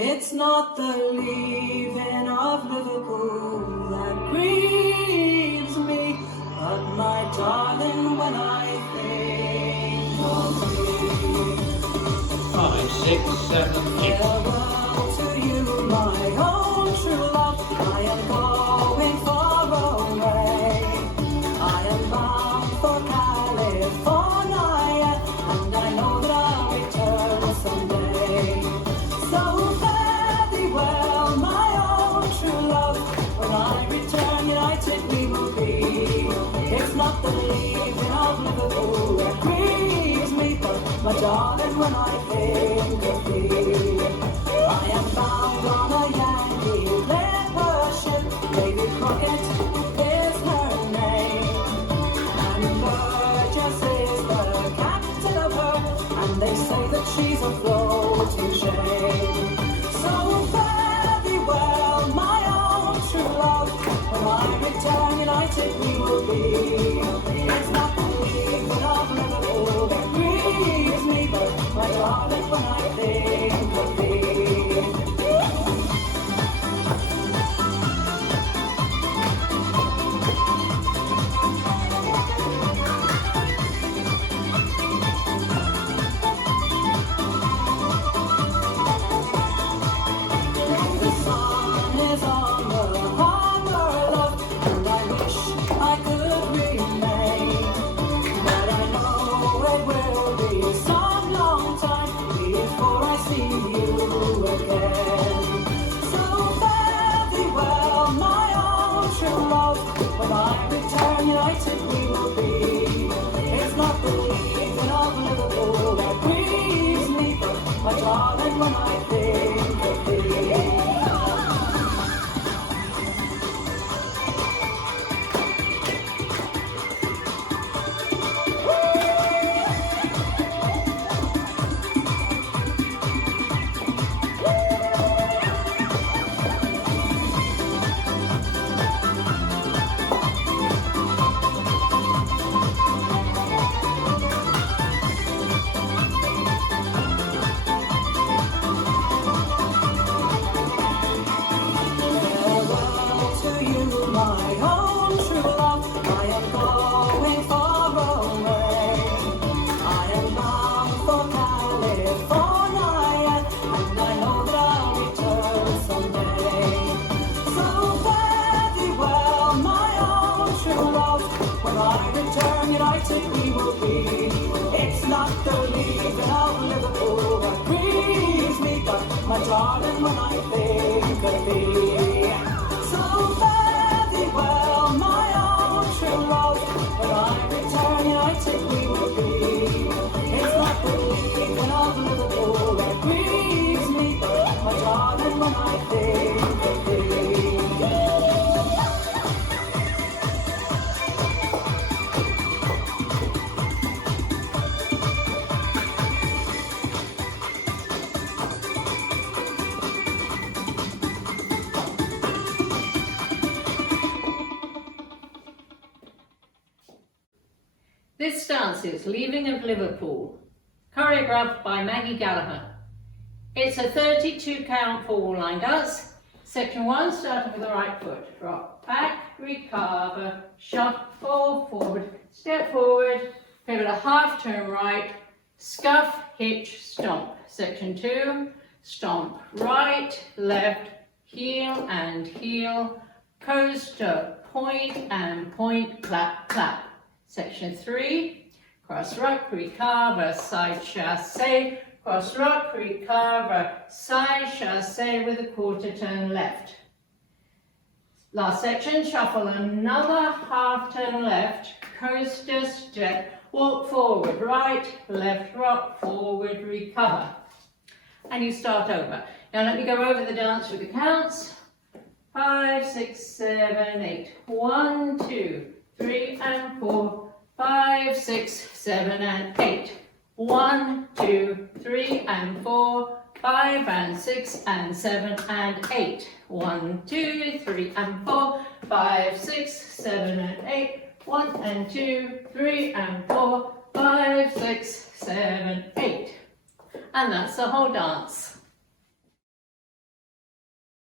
It's not the leaving of Liverpool that grieves me, but my darling, when I think of you. 5, 6, 7, 8. Farewell to you, my own true love. I am going far away. I am bound for California, and I know that I'll return someday. So fare thee well, my own true love. When I return, united we will be. It's not the leaving of Liverpool that grieves me, but my darling, when I think of thee. I am bound on a Yankee leper ship. Lady Crockett is her name, and Burgess is the captain of her, and they say that she's a floating shame. So fare thee well, my own true love. When I return, united we will be. It's not the leaving of Liverpool that grieves me, but my darling, when I think of thee. The sun is on the harbour, love, and I wish I could remain. But I know it will be some long time before I see you again. So fare thee well, my own true love. When I return, united we will be. It's not the leaving of Liverpool that grieves me, but my darling, when I think of thee. Farewell to you, my own true love. I am going far away. I am bound for California, and I know that I'll return someday. So fare thee well, my own true love. When I return, united we will be. It's not the leaving of Liverpool that grieves me, but my darling, when I think of thee. So fare thee well, my own true love. When I return, united we will be. It's not the leaving of Liverpool that grieves me, but my darling, when I think of thee. This dance is Leaving of Liverpool, choreographed by Maggie Gallagher. It's a 32 count 4-line dance. Section 1, starting with the right foot. Rock back, recover, shuffle forward, step forward, pivot a half turn right, scuff, hitch, stomp. Section 2, stomp right, left, heel and heel, coaster, point and point, clap, clap. Section 3, cross rock, recover, side chasse, cross rock, recover, side chasse with a quarter turn left. Last section, shuffle another half turn left, coaster, step, walk forward, right, left, rock, forward, recover. And you start over. Now let me go over the dance with the counts. 5, 6, 7, 8. 1, 2, 3 and 4, 5, 6, 7 and 8. 1, 2, 3 and 4, 5 and 6 and 7 and 8. 1, 2, 3 and 4, 5, 6, 7 and 8. 1 and 2, 3 and 4, 5, 6, 7, 8. And that's the whole dance.